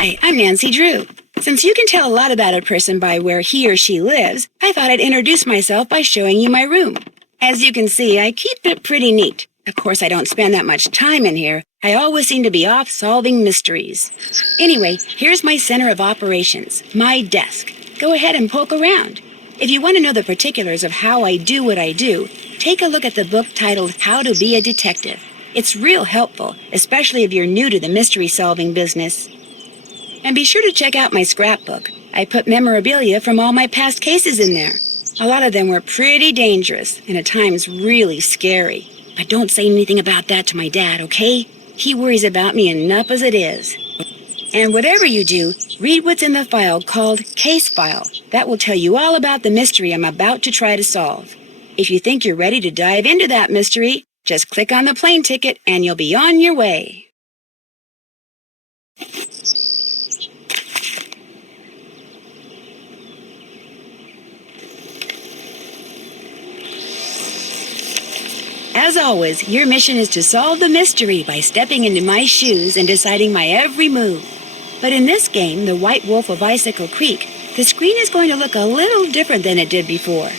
Hi, I'm Nancy Drew. Since you can tell a lot about a person by where he or she lives, I thought I'd introduce myself by showing you my room. As you can see, I keep it pretty neat. Of course, I don't spend that much time in here. I always seem to be off solving mysteries. Anyway, here's my center of operations, my desk. Go ahead and poke around. If you want to know the particulars of how I do what I do, take a look at the book titled How to Be a Detective. It's real helpful, especially if you're new to the mystery-solving business. And be sure to check out my scrapbook. I put memorabilia from all my past cases in there. A lot of them were pretty dangerous, and at times really scary. But don't say anything about that to my dad, okay? He worries about me enough as it is. And whatever you do, read what's in the file called Case File. That will tell you all about the mystery I'm about to try to solve. If you think you're ready to dive into that mystery, just click on the plane ticket and you'll be on your way. As always, your mission is to solve the mystery by stepping into my shoes and deciding my every move. But in this game, The White Wolf of Icicle Creek, the screen is going to look a little different than it did before.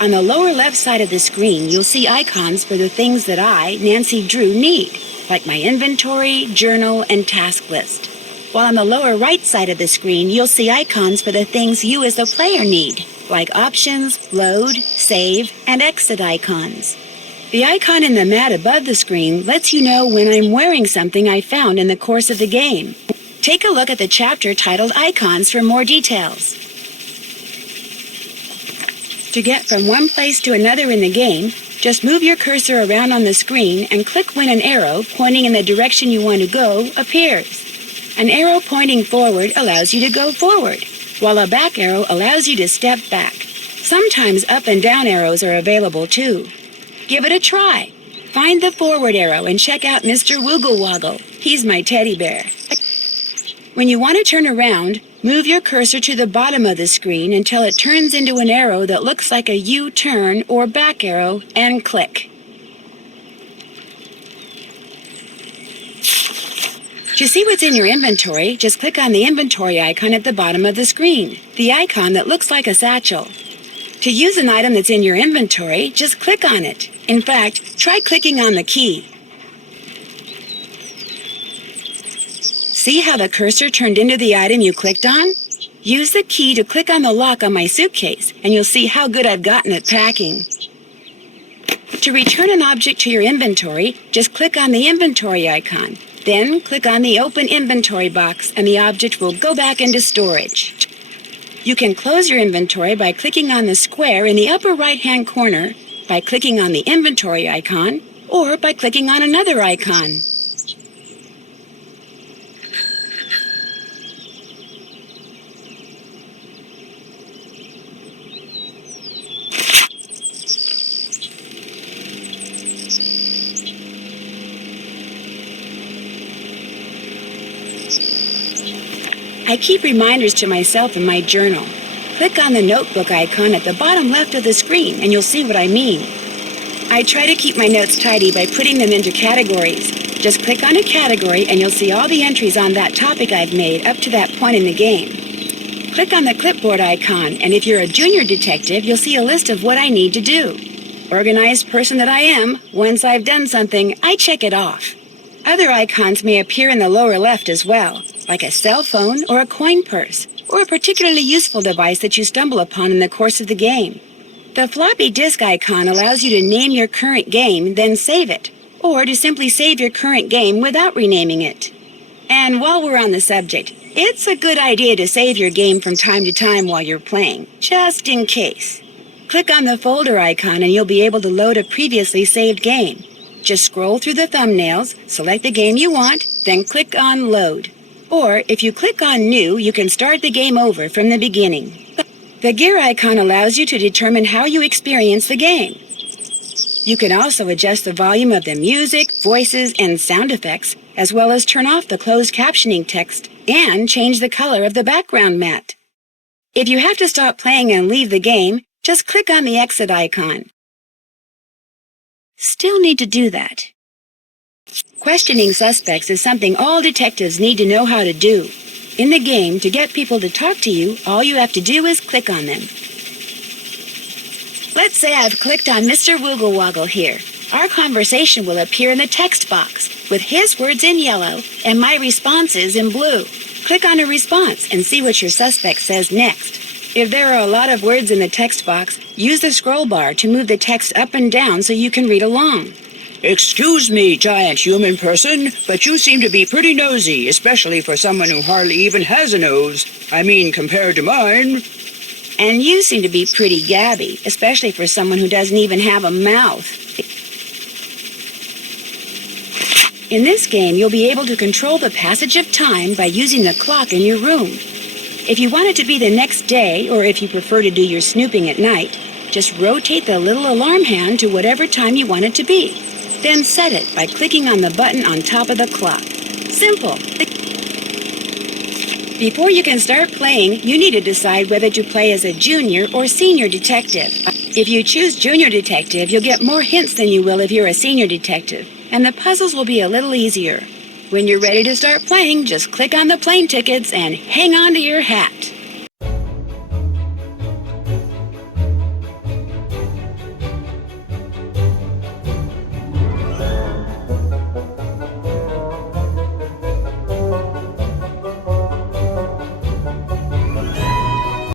On the lower left side of the screen, you'll see icons for the things that I, Nancy Drew, need, like my inventory, journal, and task list. While on the lower right side of the screen, you'll see icons for the things you as the player need, like options, load, save, and exit icons. The icon in the mat above the screen lets you know when I'm wearing something I found in the course of the game. Take a look at the chapter titled Icons for more details. To get from one place to another in the game, just move your cursor around on the screen and click when an arrow pointing in the direction you want to go appears. An arrow pointing forward allows you to go forward, while a back arrow allows you to step back. Sometimes up and down arrows are available too. Give it a try. Find the forward arrow and check out Mr. Woogle Woggle. He's my teddy bear. When you want to turn around, move your cursor to the bottom of the screen until it turns into an arrow that looks like a U-turn or back arrow and click. To see what's in your inventory, just click on the inventory icon at the bottom of the screen, the icon that looks like a satchel. To use an item that's in your inventory, just click on it. In fact, try clicking on the key. See how the cursor turned into the item you clicked on? Use the key to click on the lock on my suitcase, and you'll see how good I've gotten at packing. To return an object to your inventory, just click on the inventory icon. Then click on the Open Inventory box, and the object will go back into storage. You can close your inventory by clicking on the square in the upper right-hand corner, by clicking on the inventory icon, or by clicking on another icon. I keep reminders to myself in my journal. Click on the notebook icon at the bottom left of the screen and you'll see what I mean. I try to keep my notes tidy by putting them into categories. Just click on a category and you'll see all the entries on that topic I've made up to that point in the game. Click on the clipboard icon, and if you're a junior detective, you'll see a list of what I need to do. Organized person that I am, once I've done something, I check it off. Other icons may appear in the lower left as well, like a cell phone or a coin purse, or a particularly useful device that you stumble upon in the course of the game. The floppy disk icon allows you to name your current game, then save it, or to simply save your current game without renaming it. And while we're on the subject, it's a good idea to save your game from time to time while you're playing, just in case. Click on the folder icon and you'll be able to load a previously saved game. Just scroll through the thumbnails, select the game you want, then click on Load. Or, if you click on New, you can start the game over from the beginning. The gear icon allows you to determine how you experience the game. You can also adjust the volume of the music, voices, and sound effects, as well as turn off the closed captioning text and change the color of the background mat. If you have to stop playing and leave the game, just click on the exit icon. Still need to do that. Questioning suspects is something all detectives need to know how to do. In the game, to get people to talk to you, all you have to do is click on them. Let's say I've clicked on Mr. Woogle Woggle here. Our conversation will appear in the text box, with his words in yellow and my responses in blue. Click on a response and see what your suspect says next. If there are a lot of words in the text box, use the scroll bar to move the text up and down so you can read along. Excuse me, giant human person, but you seem to be pretty nosy, especially for someone who hardly even has a nose. I mean, compared to mine. And you seem to be pretty gabby, especially for someone who doesn't even have a mouth. In this game, you'll be able to control the passage of time by using the clock in your room. If you want it to be the next day, or if you prefer to do your snooping at night, just rotate the little alarm hand to whatever time you want it to be. Then set it by clicking on the button on top of the clock. Simple. Before you can start playing, you need to decide whether to play as a junior or senior detective. If you choose junior detective, you'll get more hints than you will if you're a senior detective, and the puzzles will be a little easier. When you're ready to start playing, just click on the plane tickets and hang on to your hat.